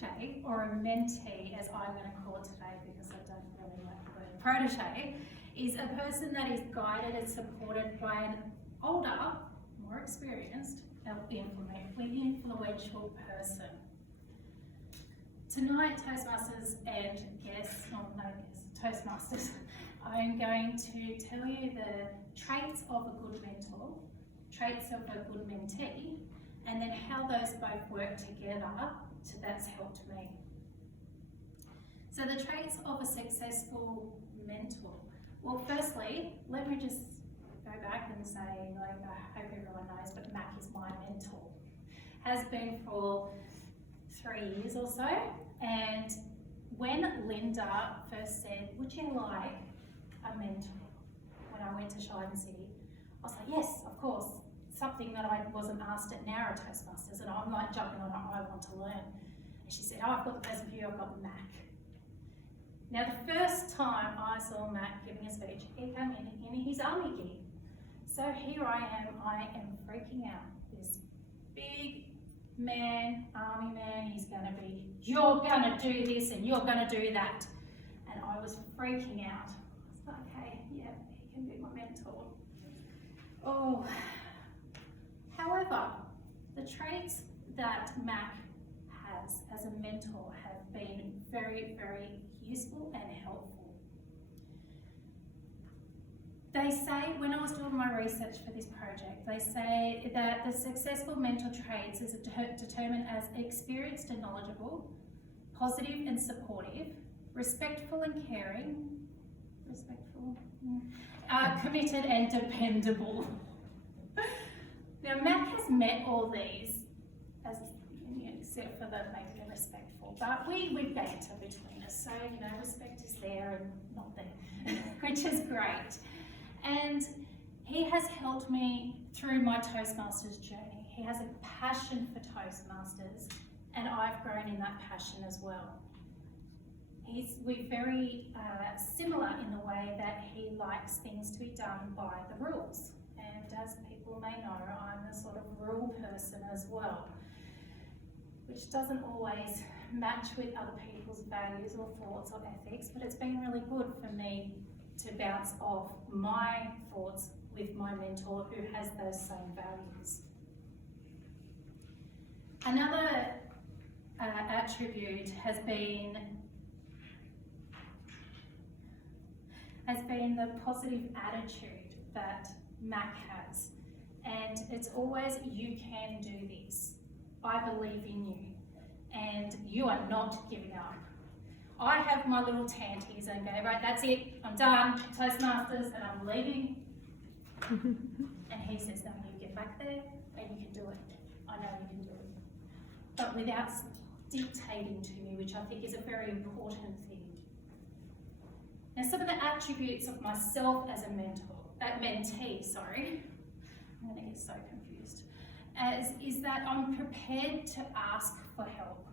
protege, or a mentee, as I'm going to call it today because I don't really like the word protege, is a person that is guided and supported by an older, more experienced, influential person. Tonight, Toastmasters and guests, Toastmasters, I'm going to tell you the traits of a good mentor, traits of a good mentee, and then how those both work together that's helped me. So the traits of a successful mentor. Well, firstly, let me just go back and say, I hope everyone knows, but Mac is my mentor. Has been for 3 years or so. And when Linda first said, would you like a mentor? When I went to Shine City, I was like, yes, of course. Something that I wasn't asked at Nowra Toastmasters, and I'm like jumping on it, I want to learn. And she said, oh, I've got the person for you, I've got Mac. Now, the first time I saw Mac giving a speech, he came in his army gear. So here I am freaking out. This big man, army man, he's going to be, you're going to do this and you're going to do that. And I was freaking out. I was like, okay, yeah, he can be my mentor. Oh. However, the traits that Mac has as a mentor have been very, very useful and helpful. They say, when I was doing my research for this project, they say that the successful mentor traits is determined as experienced and knowledgeable, positive and supportive, respectful and caring, committed and dependable. Now, Mac has met all these, except for the making it respectful, but we banter between us, so, respect is there and not there, which is great. And he has helped me through my Toastmasters journey. He has a passion for Toastmasters, and I've grown in that passion as well. We're very similar in the way that he likes things to be done by the rules. And as people may know, I'm the sort of rule person as well, which doesn't always match with other people's values or thoughts or ethics, but it's been really good for me to bounce off my thoughts with my mentor who has those same values. Another attribute has been the positive attitude that Mac has, and it's always, you can do this, I believe in you, and you are not giving up. I have my little tanties and go, right, that's it, I'm done, Toastmasters, and I'm leaving. And he says, no, you get back there and you can do it. I know you can do it. But without dictating to me, which I think is a very important thing. Now, some of the attributes of myself as a mentee, I'm going to get so confused, is that I'm prepared to ask for help.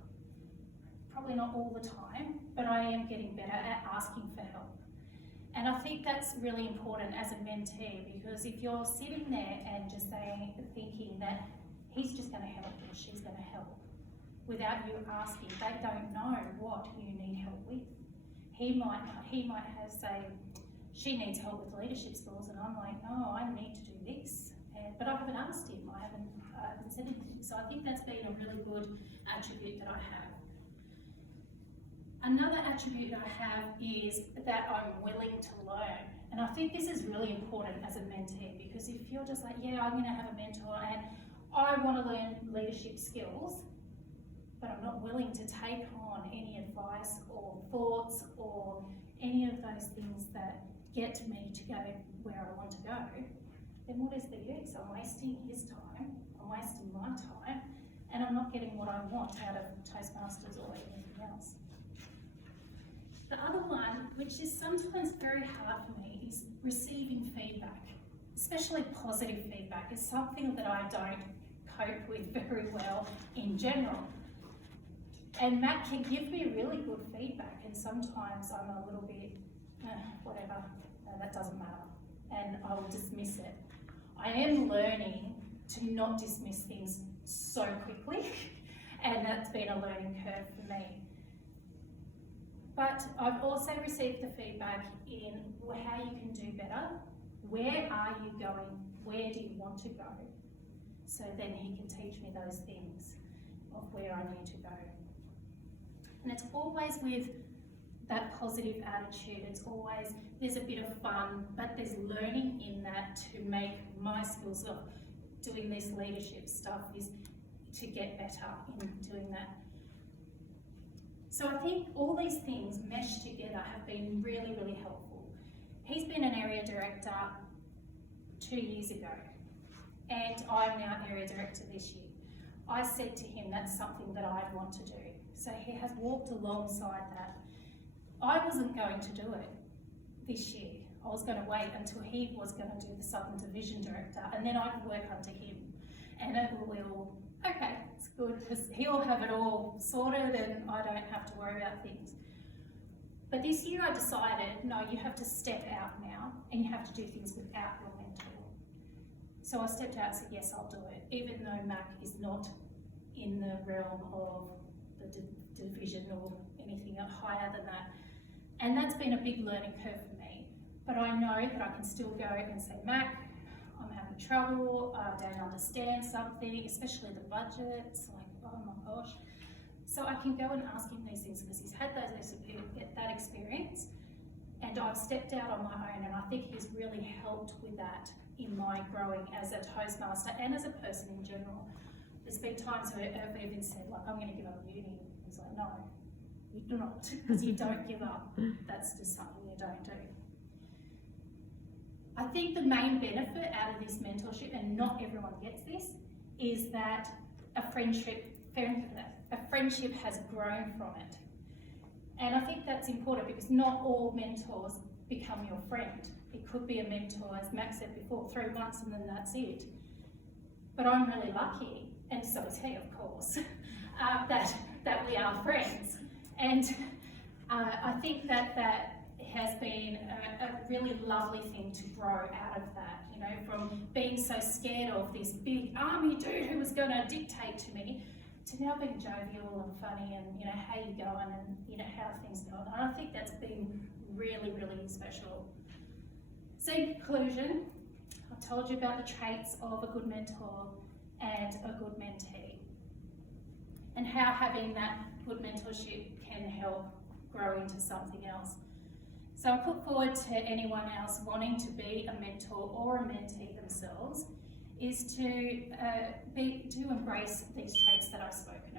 Probably not all the time, but I am getting better at asking for help. And I think that's really important as a mentee, because if you're sitting there and just thinking that he's just going to help or she's going to help without you asking, they don't know what you need help with. He might have say, she needs help with leadership skills, and I'm like, no, I need to do this. But I haven't asked him, I haven't said anything. So I think that's been a really good attribute that I have. Another attribute I have is that I'm willing to learn. And I think this is really important as a mentee, because if you're just like, yeah, I'm going to have a mentor and I want to learn leadership skills, but I'm not willing to take on any advice or thoughts or any of those things that get me to go where I want to go, then what is the use? I'm wasting his time, I'm wasting my time, and I'm not getting what I want out of Toastmasters or anything else. The other one, which is sometimes very hard for me, is receiving feedback, especially positive feedback. It's something that I don't cope with very well in general. And Matt can give me really good feedback, and sometimes I'm a little bit, whatever, that doesn't matter, and I will dismiss it. I am learning to not dismiss things so quickly and that's been a learning curve for me. But I've also received the feedback in how you can do better. Where are you going? Where do you want to go? So then he can teach me those things of where I need to go. And it's always with that positive attitude. It's always, there's a bit of fun, but there's learning in that to make my skills of doing this leadership stuff is to get better in doing that. So I think all these things meshed together have been really, really helpful. He's been an area director 2 years ago, and I'm now area director this year. I said to him that's something that I'd want to do. So he has walked alongside that. I wasn't going to do it this year. I was going to wait until he was going to do the Southern Division Director, and then I could work under him. And it will, okay, it's good, because he'll have it all sorted and I don't have to worry about things. But this year I decided, no, you have to step out now, and you have to do things without your mentor. So I stepped out and said, yes, I'll do it, even though Mac is not in the realm of the division or anything higher than that. And that's been a big learning curve for me. But I know that I can still go and say, Mac, I'm having trouble, I don't understand something, especially the budget. It's like, oh my gosh. So I can go and ask him these things because he's had that experience, and I've stepped out on my own, and I think he's really helped with that in my growing as a Toastmaster and as a person in general. There's been times where I've even said, like, I'm going to give up uni. He's like, no, you're not, because you don't give up. That's just something you don't do. I think the main benefit out of this mentorship, and not everyone gets this, is that a friendship has grown from it. And I think that's important because not all mentors become your friend. It could be a mentor, as Max said before, 3 months and then that's it. But I'm really lucky, and so is he, of course, that we are friends. And I think that has been a really lovely thing to grow out of that, you know, from being so scared of this big army dude who was going to dictate to me, to now being jovial and funny and, you know, how you going and, you know, how things going. And I think that's been really, really special. So in conclusion, I've told you about the traits of a good mentor and a good mentee, and how having that good mentorship can help grow into something else. So I put forward to anyone else wanting to be a mentor or a mentee themselves is to embrace these traits that I've spoken